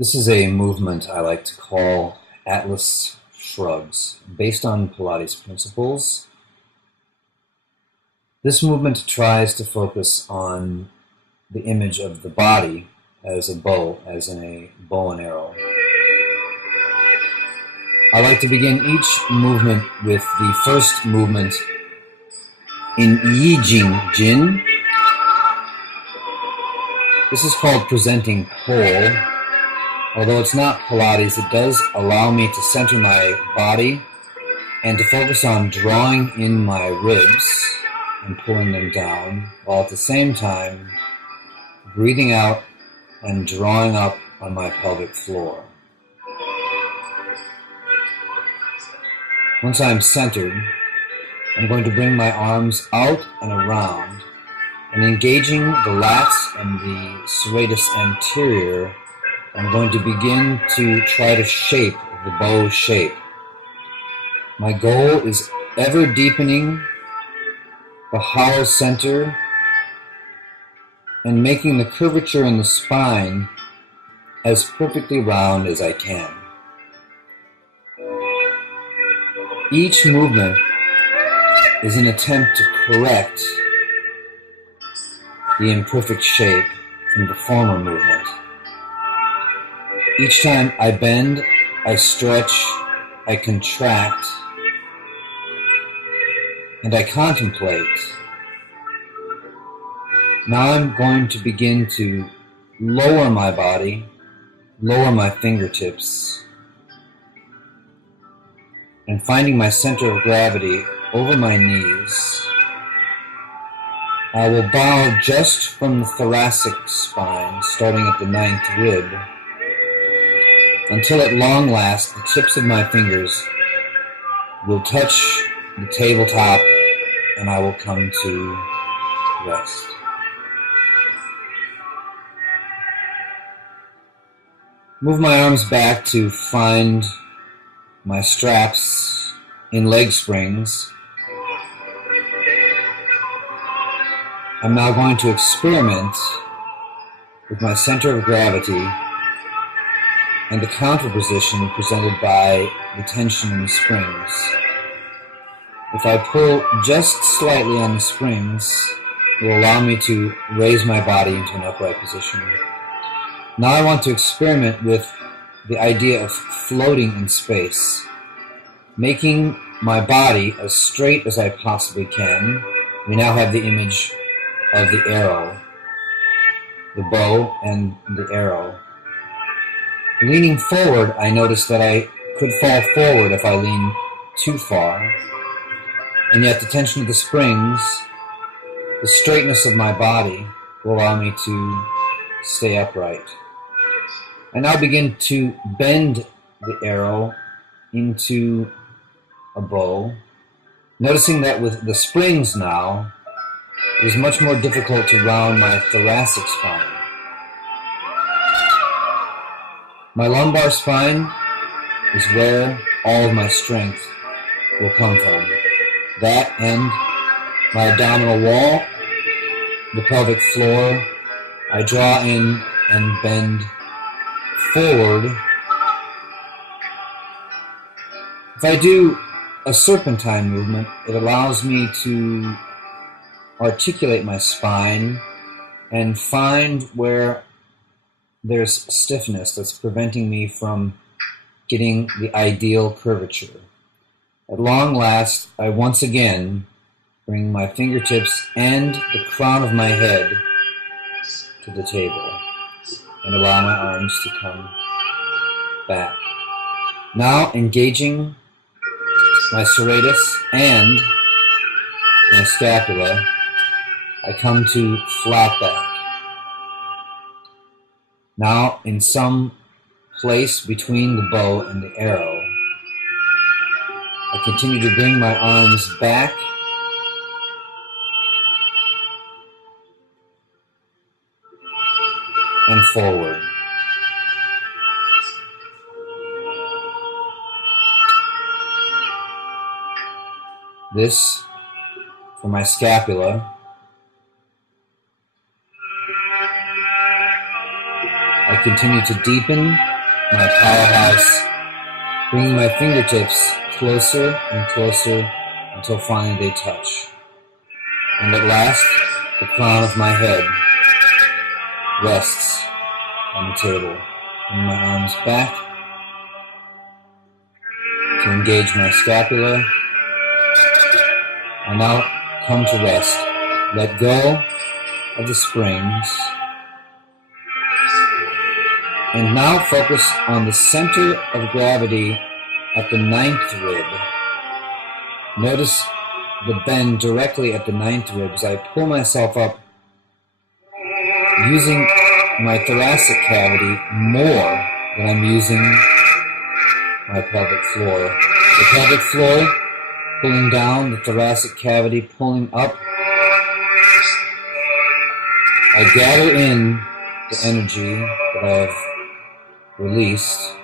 This is a movement I like to call Atlas Shrugs, based on Pilates principles. This movement tries to focus on the image of the body as a bow, as in a bow and arrow. I like to begin each movement with the first movement in Yi Jing Jin. This is called presenting pole. Although it's not Pilates, it does allow me to center my body and to focus on drawing in my ribs and pulling them down, while at the same time breathing out and drawing up on my pelvic floor. Once I'm centered, I'm going to bring my arms out and around and engaging the lats and the serratus anterior. I'm going to begin to try to shape the bow shape. My goal is ever deepening the hollow center and making the curvature in the spine as perfectly round as I can. Each movement is an attempt to correct the imperfect shape from the former movement. Each time I bend, I stretch, I contract, and I contemplate. Now I'm going to begin to lower my body, lower my fingertips, and finding my center of gravity over my knees. I will bow just from the thoracic spine, starting at the 9th rib, until at long last the tips of my fingers will touch the tabletop and I will come to rest. Move my arms back to find my straps in leg springs. I'm now going to experiment with my center of gravity and the counter position presented by the tension in the springs. If I pull just slightly on the springs, it will allow me to raise my body into an upright position. Now I want to experiment with the idea of floating in space, making my body as straight as I possibly can. We now have the image of the arrow, the bow and the arrow. Leaning forward, I noticed that I could fall forward if I lean too far, and yet the tension of the springs, the straightness of my body, will allow me to stay upright. I now begin to bend the arrow into a bow, noticing that with the springs now, it is much more difficult to round my thoracic spine. My lumbar spine is where all of my strength will come from. That and my abdominal wall, the pelvic floor, I draw in and bend forward. If I do a serpentine movement, it allows me to articulate my spine and find where there's stiffness that's preventing me from getting the ideal curvature. At long last, I once again bring my fingertips and the crown of my head to the table and allow my arms to come back. Now engaging my serratus and my scapula, I come to flat back. Now, in some place between the bow and the arrow, I continue to bring my arms back and forward. This, for my scapula, I continue to deepen my powerhouse, bringing my fingertips closer and closer until finally they touch. And at last, the crown of my head rests on the table. Bring my arms back to engage my scapula. I now come to rest. Let go of the springs. And now focus on the center of gravity at the 9th rib. Notice the bend directly at the 9th rib as I pull myself up using my thoracic cavity more than I'm using my pelvic floor. The pelvic floor pulling down, the thoracic cavity pulling up. I gather in the energy that I've released,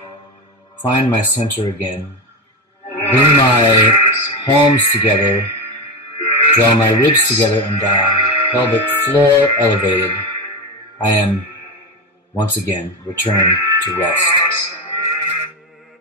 find my center again, bring my palms together, draw my ribs together and down, pelvic floor elevated. I am once again returned to rest.